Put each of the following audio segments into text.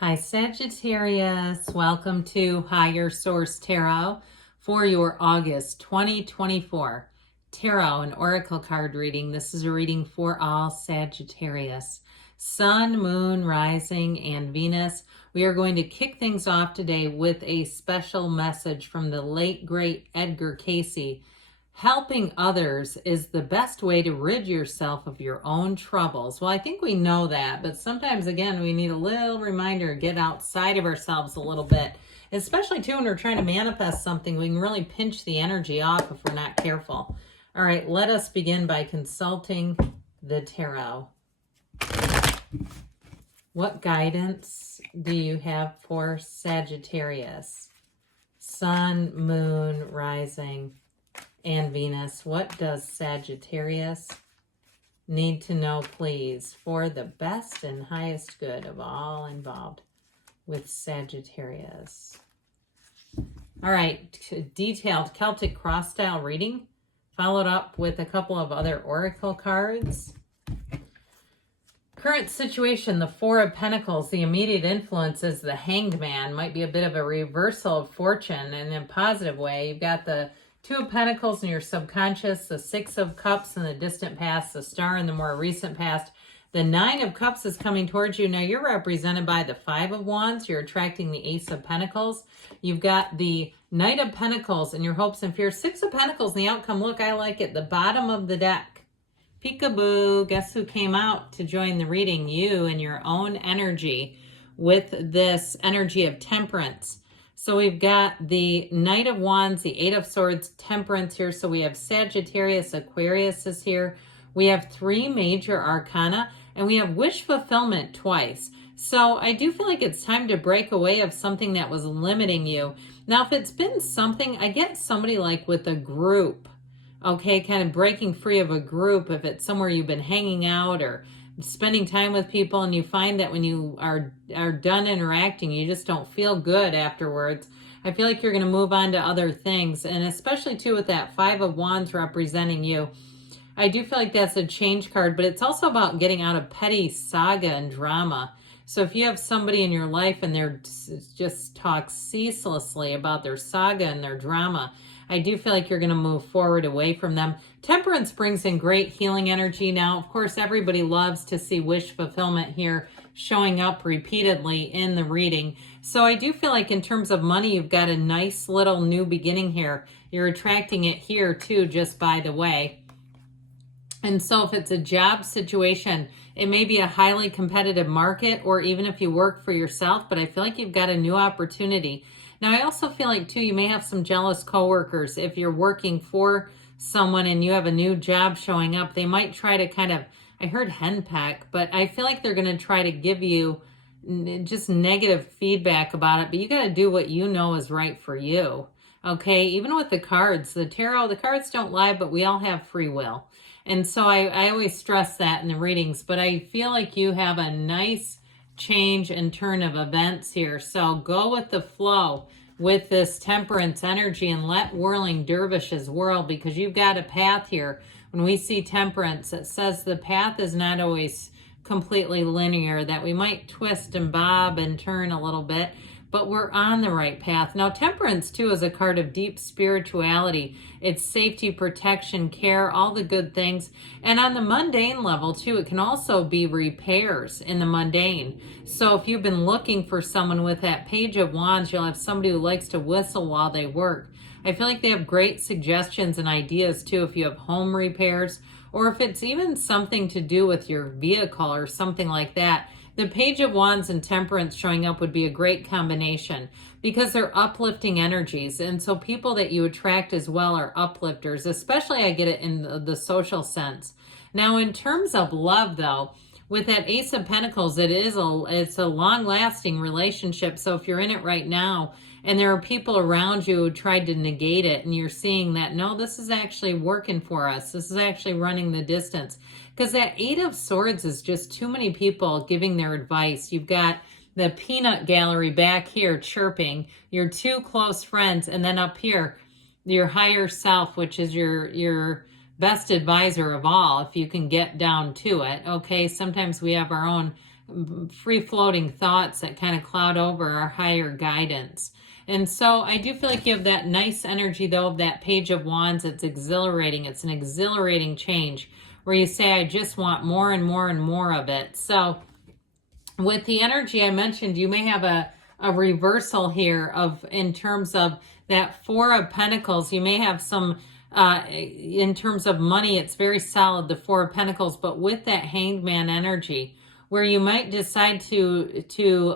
Hi Sagittarius, welcome to Higher Source Tarot for your August 2024 Tarot and Oracle card reading. This is a reading for all Sagittarius. Sun, Moon, Rising, and Venus. We are going to kick things off today with a special message from the late, great Edgar Cayce. Helping others is the best way to rid yourself of your own troubles. Well, I think we know that, but sometimes, again, we need a little reminder to get outside of ourselves a little bit, especially, too, when we're trying to manifest something. We can really pinch the energy off if we're not careful. All right, let us begin by consulting the tarot. What guidance do you have for Sagittarius? Sun, Moon, Rising, and Venus. What does Sagittarius need to know, please, for the best and highest good of all involved with Sagittarius? All right, detailed Celtic cross style reading, followed up with a couple of other oracle cards. Current situation, the Four of Pentacles. The immediate influence is the Hanged Man. Might be a bit of a reversal of fortune in a positive way. You've got the Two of Pentacles in your subconscious, the Six of Cups in the distant past, the Star in the more recent past. The Nine of Cups is coming towards you. Now you're represented by the Five of Wands. You're attracting the Ace of Pentacles. You've got the Knight of Pentacles and your hopes and fears. Six of Pentacles and the outcome. Look, I like it. The bottom of the deck. Peekaboo. Guess who came out to join the reading? You and your own energy with this energy of temperance. So we've got the Knight of Wands, the Eight of Swords, Temperance here. So we have Sagittarius, Aquarius is here. We have three major arcana, and we have wish fulfillment twice. So I do feel like it's time to break away of something that was limiting you. Now, if it's been something, I get somebody like with a group, okay, kind of breaking free of a group. If it's somewhere you've been hanging out or spending time with people and you find that when you are done interacting, you just don't feel good afterwards. I feel like you're going to move on to other things. And especially too with that Five of Wands representing you, I do feel like that's a change card, but it's also about getting out of petty saga and drama. So if you have somebody in your life and they're just talk ceaselessly about their saga and their drama, I do feel like you're going to move forward away from them. Temperance brings in great healing energy. Now, of course, everybody loves to see wish fulfillment here showing up repeatedly in the reading. So I do feel like in terms of money, you've got a nice little new beginning here. You're attracting it here too, just by the way. And so if it's a job situation, it may be a highly competitive market, or even if you work for yourself, but I feel like you've got a new opportunity. Now, I also feel like, too, you may have some jealous coworkers. If you're working for someone and you have a new job showing up, they might try to kind of, I heard henpeck, but I feel like they're going to try to give you just negative feedback about it. But you got to do what you know is right for you, okay? Even with the cards, the tarot, the cards don't lie, but we all have free will. And so I always stress that in the readings, but I feel like you have a nice change and turn of events here. So go with the flow with this temperance energy and let whirling dervishes whirl, because you've got a path here. When we see temperance, it says the path is not always completely linear, that we might twist and bob and turn a little bit, but we're on the right path. Now, temperance, too, is a card of deep spirituality. It's safety, protection, care, all the good things. And on the mundane level, too, it can also be repairs in the mundane. So if you've been looking for someone with that Page of Wands, you'll have somebody who likes to whistle while they work. I feel like they have great suggestions and ideas, too, if you have home repairs, or if it's even something to do with your vehicle or something like that. The Page of Wands and Temperance showing up would be a great combination because they're uplifting energies. And so people that you attract as well are uplifters, especially I get it in the social sense. Now, in terms of love, though, with that Ace of Pentacles, it's a long-lasting relationship. So if you're in it right now and there are people around you who tried to negate it and you're seeing that, no, this is actually working for us. This is actually running the distance. Because that Eight of Swords is just too many people giving their advice. You've got the peanut gallery back here chirping, your two close friends, and then up here, your higher self, which is your best advisor of all, if you can get down to it. Okay, sometimes we have our own free-floating thoughts that kind of cloud over our higher guidance. And so I do feel like you have that nice energy, though, of that Page of Wands. It's exhilarating. It's an exhilarating change where you say, I just want more and more and more of it. So with the energy I mentioned, you may have a reversal here of, in terms of that Four of Pentacles. You may have some, in terms of money, it's very solid, the Four of Pentacles, but with that Hanged Man energy, where you might decide to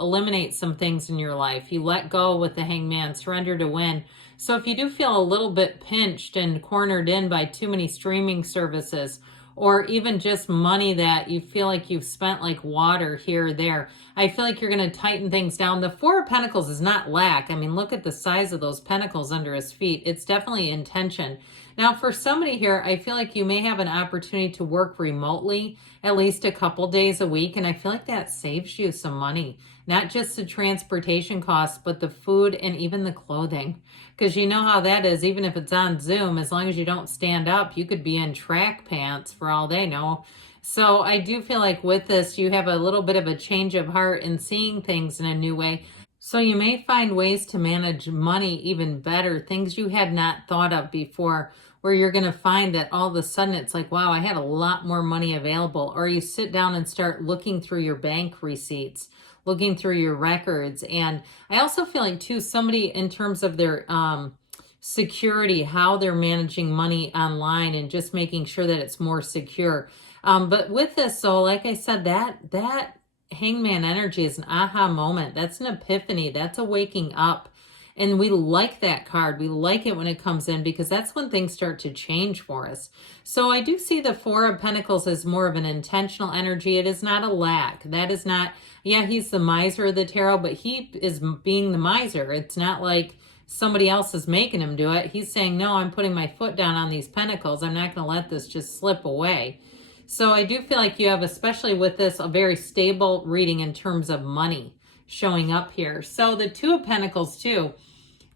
eliminate some things in your life. You let go with the Hanged Man, surrender to win. So if you do feel a little bit pinched and cornered in by too many streaming services, or even just money that you feel like you've spent like water here or there, I feel like you're going to tighten things down. The Four of Pentacles is not lack. I mean, look at the size of those pentacles under his feet. It's definitely intention. Now, for somebody here, I feel like you may have an opportunity to work remotely at least a couple days a week, and I feel like that saves you some money. Not just the transportation costs, but the food and even the clothing. Because you know how that is, even if it's on Zoom, as long as you don't stand up, you could be in track pants for all they know. So I do feel like with this, you have a little bit of a change of heart in seeing things in a new way. So you may find ways to manage money even better, things you had not thought of before, where you're going to find that all of a sudden it's like, wow, I had a lot more money available. Or you sit down and start looking through your bank receipts, looking through your records. And I also feel like too, somebody in terms of their security, how they're managing money online and just making sure that it's more secure. But with this, so like I said, that Hangman energy is an aha moment. That's an epiphany. That's a waking up. And we like that card. We like it when it comes in because that's when things start to change for us. So I do see the Four of Pentacles as more of an intentional energy. It is not a lack. That is not, yeah, he's the miser of the tarot, but he is being the miser. It's not like somebody else is making him do it. He's saying, no, I'm putting my foot down on these pentacles. I'm not going to let this just slip away. So I do feel like you have, especially with this, a very stable reading in terms of money showing up here. So the Two of Pentacles too,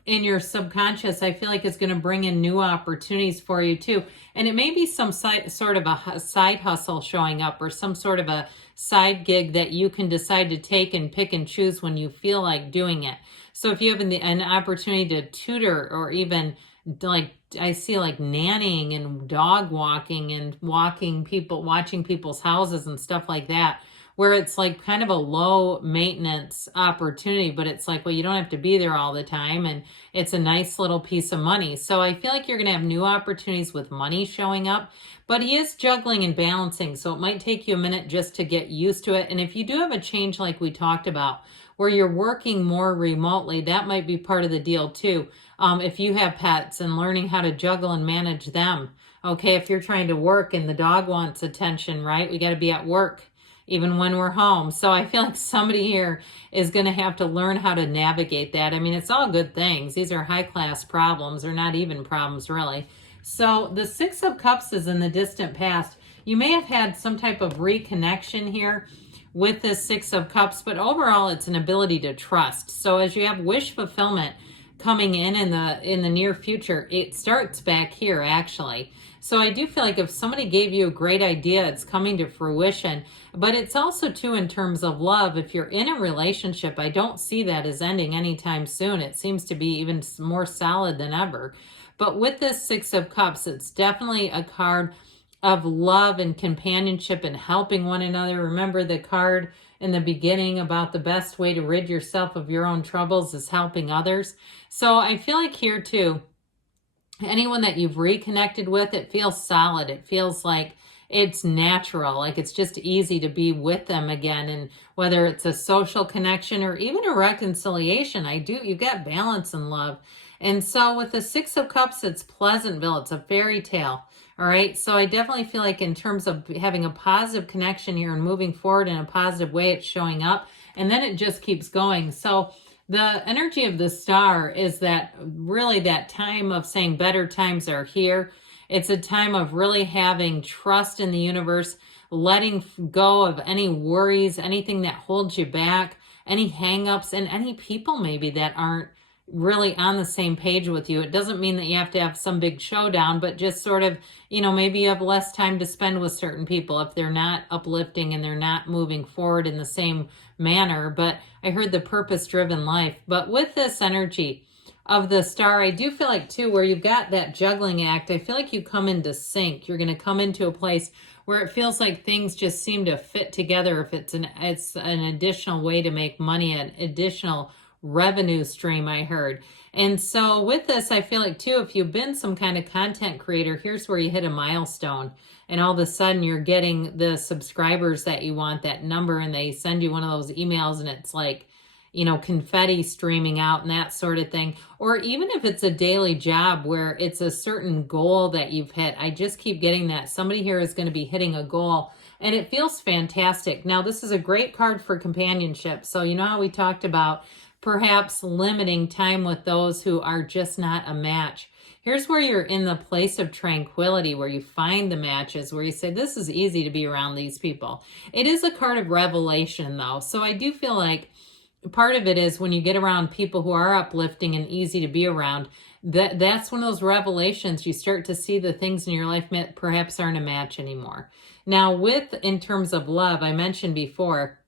in your subconscious, I feel like is going to bring in new opportunities for you too. And it may be some sort of a side hustle showing up, or some sort of a side gig that you can decide to take and pick and choose when you feel like doing it. So if you have an opportunity to tutor, or even like I see like nannying and dog walking and watching people's houses and stuff like that, where it's like kind of a low maintenance opportunity, but it's like, well, you don't have to be there all the time, and it's a nice little piece of money. So I feel like you're going to have new opportunities with money showing up, but he is juggling and balancing. So it might take you a minute just to get used to it. And if you do have a change like we talked about, where you're working more remotely, that might be part of the deal too. If you have pets and learning how to juggle and manage them. Okay, if you're trying to work and the dog wants attention, right? We got to be at work even when we're home. So I feel like somebody here is going to have to learn how to navigate that. I mean, it's all good things. These are high-class problems, or not even problems, really. So the Six of Cups is in the distant past. You may have had some type of reconnection here with this Six of Cups, but overall it's an ability to trust. So as you have wish fulfillment coming in the near future, it starts back here actually. So I do feel like if somebody gave you a great idea, it's coming to fruition. But it's also too in terms of love. If you're in a relationship, I don't see that as ending anytime soon. It seems to be even more solid than ever. But with this Six of Cups, it's definitely a card of love and companionship and helping one another. Remember the card in the beginning about the best way to rid yourself of your own troubles is helping others. So I feel like here too, anyone that you've reconnected with, it feels solid. It feels like it's natural, like it's just easy to be with them again. And whether it's a social connection or even a reconciliation, you get balance and love. And so with the Six of Cups, it's Pleasantville. It's a fairy tale. All right. So I definitely feel like in terms of having a positive connection here and moving forward in a positive way, it's showing up, and then it just keeps going. So the energy of the Star is that really that time of saying better times are here. It's a time of really having trust in the universe, letting go of any worries, anything that holds you back, any hangups, and any people maybe that aren't really on the same page with you. It doesn't mean that you have to have some big showdown, but just sort of, you know, maybe you have less time to spend with certain people if they're not uplifting and they're not moving forward in the same manner. But I heard the purpose-driven life. But with this energy of the star, I do feel like too, where you've got that juggling act, I feel like you come into sync. You're going to come into a place where it feels like things just seem to fit together. If it's an additional way to make money, an additional revenue stream, I heard. And so with this, I feel like too, if you've been some kind of content creator, here's where you hit a milestone and all of a sudden you're getting the subscribers that you want, that number, and they send you one of those emails and it's like, you know, confetti streaming out and that sort of thing. Or even if it's a daily job where it's a certain goal that you've hit, I just keep getting that. Somebody here is going to be hitting a goal and it feels fantastic. Now, this is a great card for companionship. So you know how we talked about perhaps limiting time with those who are just not a match. Here's where you're in the place of tranquility, where you find the matches, where you say, this is easy to be around these people. It is a card of revelation, though. So I do feel like part of it is when you get around people who are uplifting and easy to be around, that's one of those revelations. You start to see the things in your life that perhaps aren't a match anymore. Now, in terms of love, I mentioned before,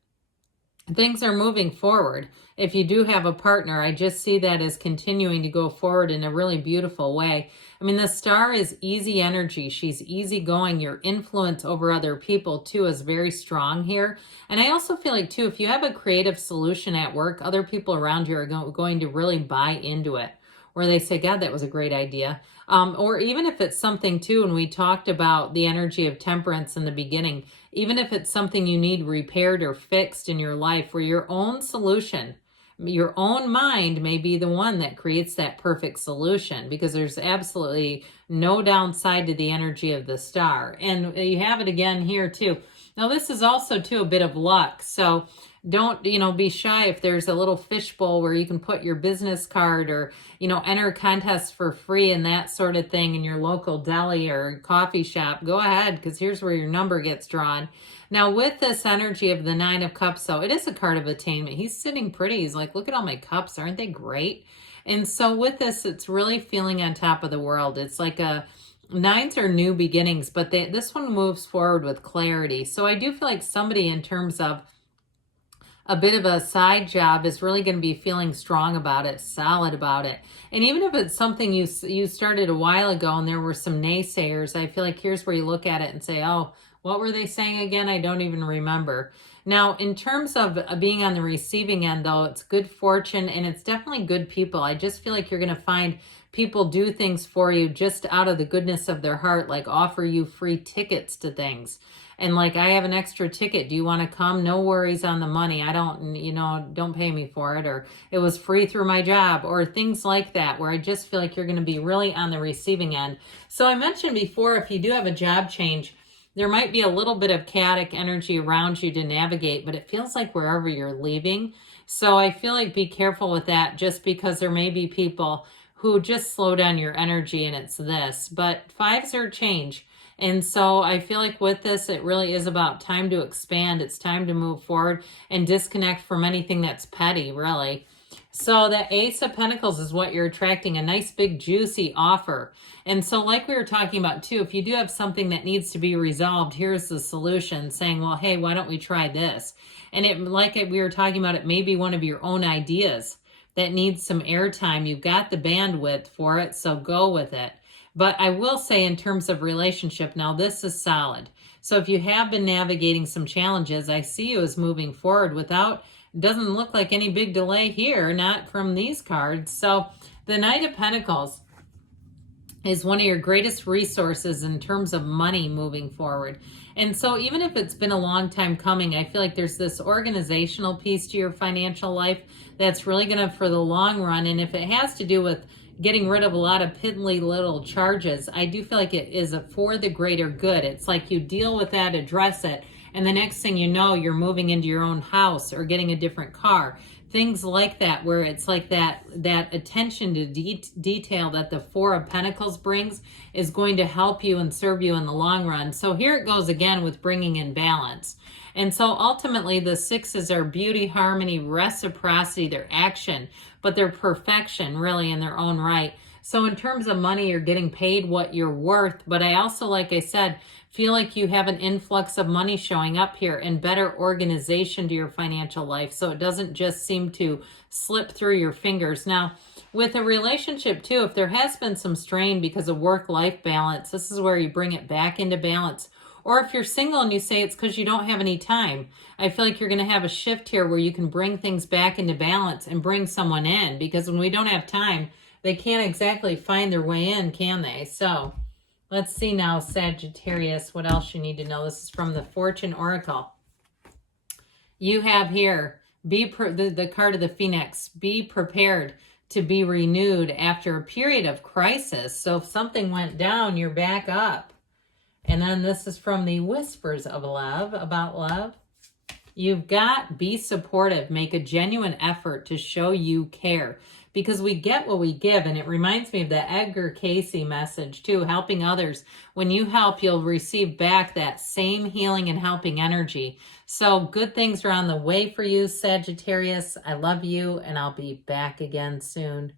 things are moving forward. If you do have a partner, I just see that as continuing to go forward in a really beautiful way. I mean, the star is easy energy. She's easygoing. Your influence over other people, too, is very strong here. And I also feel like, too, if you have a creative solution at work, other people around you are going to really buy into it. Where they say, God, that was a great idea. Or even if it's something too, and we talked about the energy of temperance in the beginning, even if it's something you need repaired or fixed in your life, where your own solution, your own mind may be the one that creates that perfect solution, because there's absolutely no downside to the energy of the star. And you have it again here too. Now, this is also too a bit of luck. So don't, be shy if there's a little fishbowl where you can put your business card or, enter contests for free and that sort of thing in your local deli or coffee shop. Go ahead, because here's where your number gets drawn. Now, with this energy of the Nine of Cups, so it is a card of attainment. He's sitting pretty. He's like, look at all my cups. Aren't they great? And so with this, it's really feeling on top of the world. It's like nines are new beginnings, but this one moves forward with clarity. So I do feel like somebody in terms of a bit of a side job is really going to be feeling strong about it, solid about it. And even if it's something you started a while ago and there were some naysayers, I feel like here's where you look at it and say, oh, what were they saying again? I don't even remember. Now, in terms of being on the receiving end, though, it's good fortune and it's definitely good people. I just feel like you're going to find people do things for you just out of the goodness of their heart, like offer you free tickets to things. And like, I have an extra ticket. Do you want to come? No worries on the money. I don't pay me for it. Or it was free through my job, or things like that, where I just feel like you're going to be really on the receiving end. So I mentioned before, if you do have a job change, there might be a little bit of chaotic energy around you to navigate, but it feels like wherever you're leaving. So I feel like be careful with that, just because there may be people who just slow down your energy, and it's this. But fives are change. And so I feel like with this, it really is about time to expand. It's time to move forward and disconnect from anything that's petty, really. So the Ace of Pentacles is what you're attracting, a nice big juicy offer. And so like we were talking about too, if you do have something that needs to be resolved, here's the solution, saying, well, hey, why don't we try this? And we were talking about, it may be one of your own ideas that needs some airtime. You've got the bandwidth for it, so go with it. But I will say, in terms of relationship, now this is solid. So if you have been navigating some challenges, I see you as moving forward doesn't look like any big delay here, not from these cards. So the Knight of Pentacles is one of your greatest resources in terms of money moving forward. And so even if it's been a long time coming, I feel like there's this organizational piece to your financial life that's really going to, for the long run, and if it has to do with getting rid of a lot of piddly little charges, I do feel like it is for the greater good. It's like you deal with that, address it, And the next thing you know, you're moving into your own house or getting a different car. Things like that, where it's like that attention to detail that the Four of Pentacles brings is going to help you and serve you in the long run. So here it goes again with bringing in balance. And so ultimately the sixes are beauty, harmony, reciprocity, their action, but they're perfection really in their own right. So in terms of money, you're getting paid what you're worth. But I also, like I said, feel like you have an influx of money showing up here and better organization to your financial life. So it doesn't just seem to slip through your fingers. Now, with a relationship too, if there has been some strain because of work-life balance, this is where you bring it back into balance. Or if you're single and you say it's because you don't have any time, I feel like you're going to have a shift here where you can bring things back into balance and bring someone in. Because when we don't have time, they can't exactly find their way in, can they? So let's see now, Sagittarius, what else you need to know. This is from the Fortune Oracle. You have here, the card of the Phoenix, be prepared to be renewed after a period of crisis. So if something went down, you're back up. And then this is from the Whispers of Love, about love. You've got, be supportive, make a genuine effort to show you care. Because we get what we give, and it reminds me of the Edgar Cayce message too, helping others. When you help, you'll receive back that same healing and helping energy. So good things are on the way for you, Sagittarius. I love you, and I'll be back again soon.